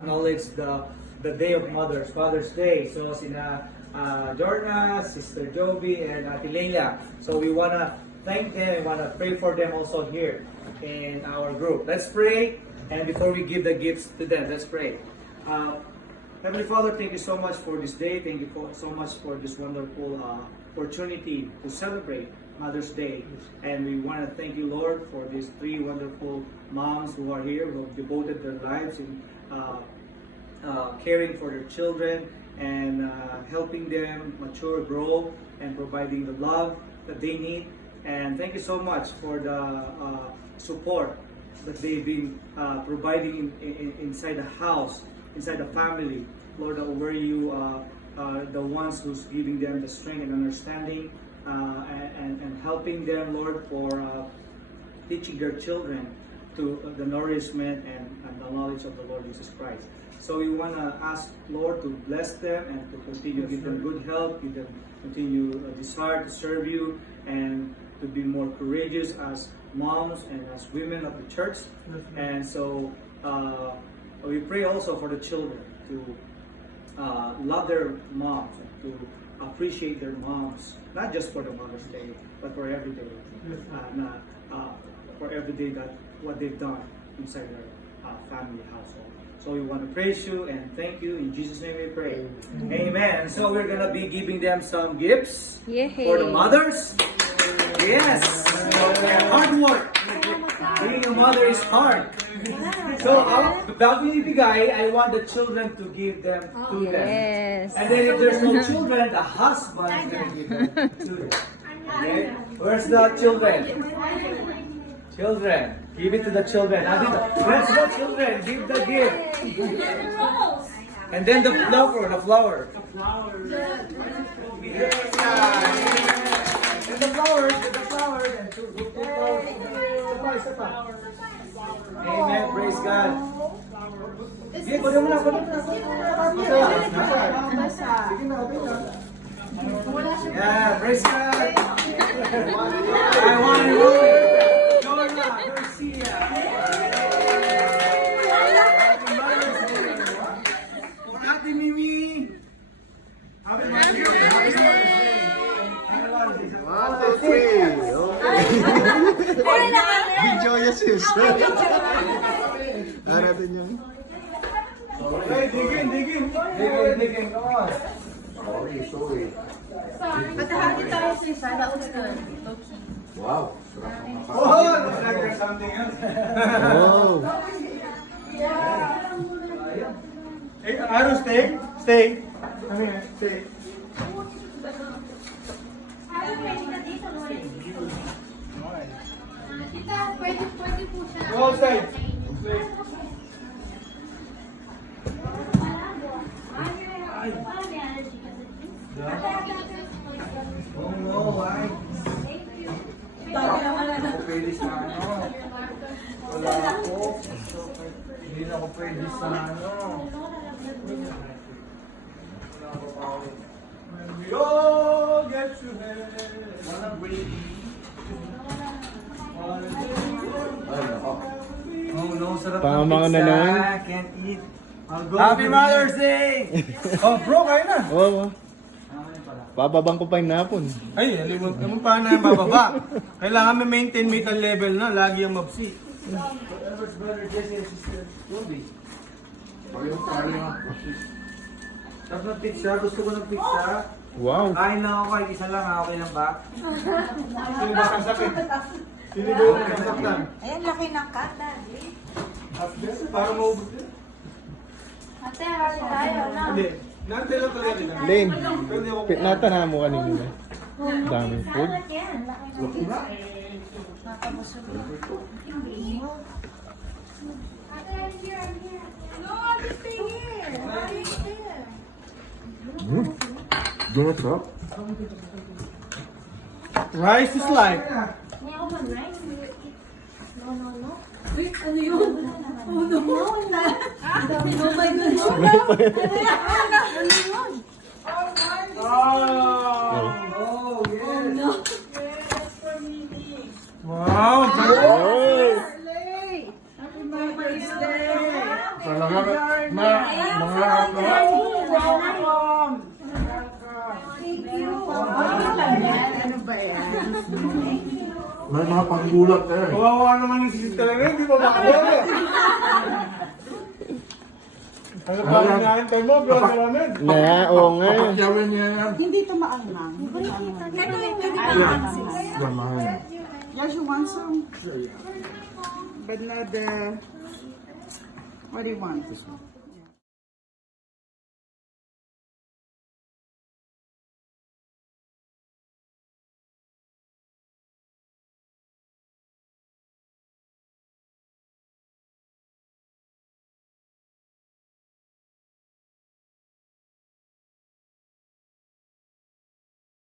acknowledge the Day of Mothers, Father's Day. So sina Jorna, Sister Joby, and Ate Leila. So we wanna thank them. We wanna pray for them also here in our group. Let's pray, and before we give the gifts to them, let's pray. Heavenly Father, thank you so much for this day. Thank you so much for this wonderful opportunity to celebrate Mother's Day. And we want to thank you, Lord, for these three wonderful moms who are here, who have devoted their lives in caring for their children and helping them mature, grow, and providing the love that they need. And thank you so much for the support that they've been providing inside the house, inside the family. Lord, where you are the ones who's giving them the strength and understanding and helping them, Lord, for teaching their children to the nourishment and the knowledge of the Lord Jesus Christ. So we want to ask, Lord, to bless them and to continue, give them good health, give them continue desire to serve you, and to be more courageous as moms and as women of the church. And so we pray also for the children to love their moms, and to appreciate their moms, not just for the Mother's Day, but for every day, for every day that what they've done inside their family household. So we want to praise you and thank you. In Jesus' name we pray. Amen. And so we're going to be giving them some gifts for the mothers. Yes. Hard work. Being a mother is hard. So bago ibigay, I want the children to give them to them. Yes. And then if there's no children, the husband is going to give them to them. Okay? Where's the children? Children. Give it to the children. Where's the children? Give the gift. And then the flower. The flower. Yes. And the flowers. And the flowers. And two flowers. Amen. Praise God. Sige, kunin mo na. Yeah, praise God. I want to roll. Jorna, Garcia. Happy Mother's Day. For Ate Mimi. Happy Mother's Day. Happy Mother's Day. Happy Mother's Day. 1, 2, 3. Okay. Video yes, sis. Natin yung... Okay, digin. Come on. Sorry. But the happy times, sis, that looks good. Okay. Wow. Oh, looks like there's something else. Oh. Hey, Aaron, stay. Come here, stay. Pwede po siya. Go outside. Oh no, why? Ako pwede sa ano. Wala ako. Hindi na ako pwede sa ano. When we all get to heaven, wanna breathe. Oh no, sarap ng Tama pizza. na naman. Can't eat. Happy Mother's Day! Oh bro, kain na. Oo. Bababang ko pa yung napon. Ay, alimot naman paano na yung bababa. Kailangan may maintain metal level na, lagi yung mapsi. Whatever's better, Jesse and Sister Ruby. Sarap ng pizza, gusto ko ng pizza. Wow. Kain lang ako, kahit isa lang, okay lang ba? Sino ba sasakit? Sino ba yung sasaktan? Ayan, laki ng kata. Para maubos yun. Ate, happy tayo, no? Hindi. Nante lang talaga kita. Lane, Pero hindi ako... natanahan mo kanina. Daming food. Nakabusog na. Ate, I'm here. No, I'm just staying here. I'm here. Donut up. Rice is life. May ako man, right? No. Wait, ano yun? Oh, no. Oh my God. Ano yun? Oh, yes. Wow! Oh! Happy Mother's Day! Salamat. May mga panggulat na yan. Kawawa naman yung sister talaga, hindi pa makakala. Ano ba yung naantay mo, brother namin? Oo nga. Papakyawin niya yan. Hindi ito maanghang. Ito yung pwede pa Gamahan. Yes, you want some? But not the... What do you want?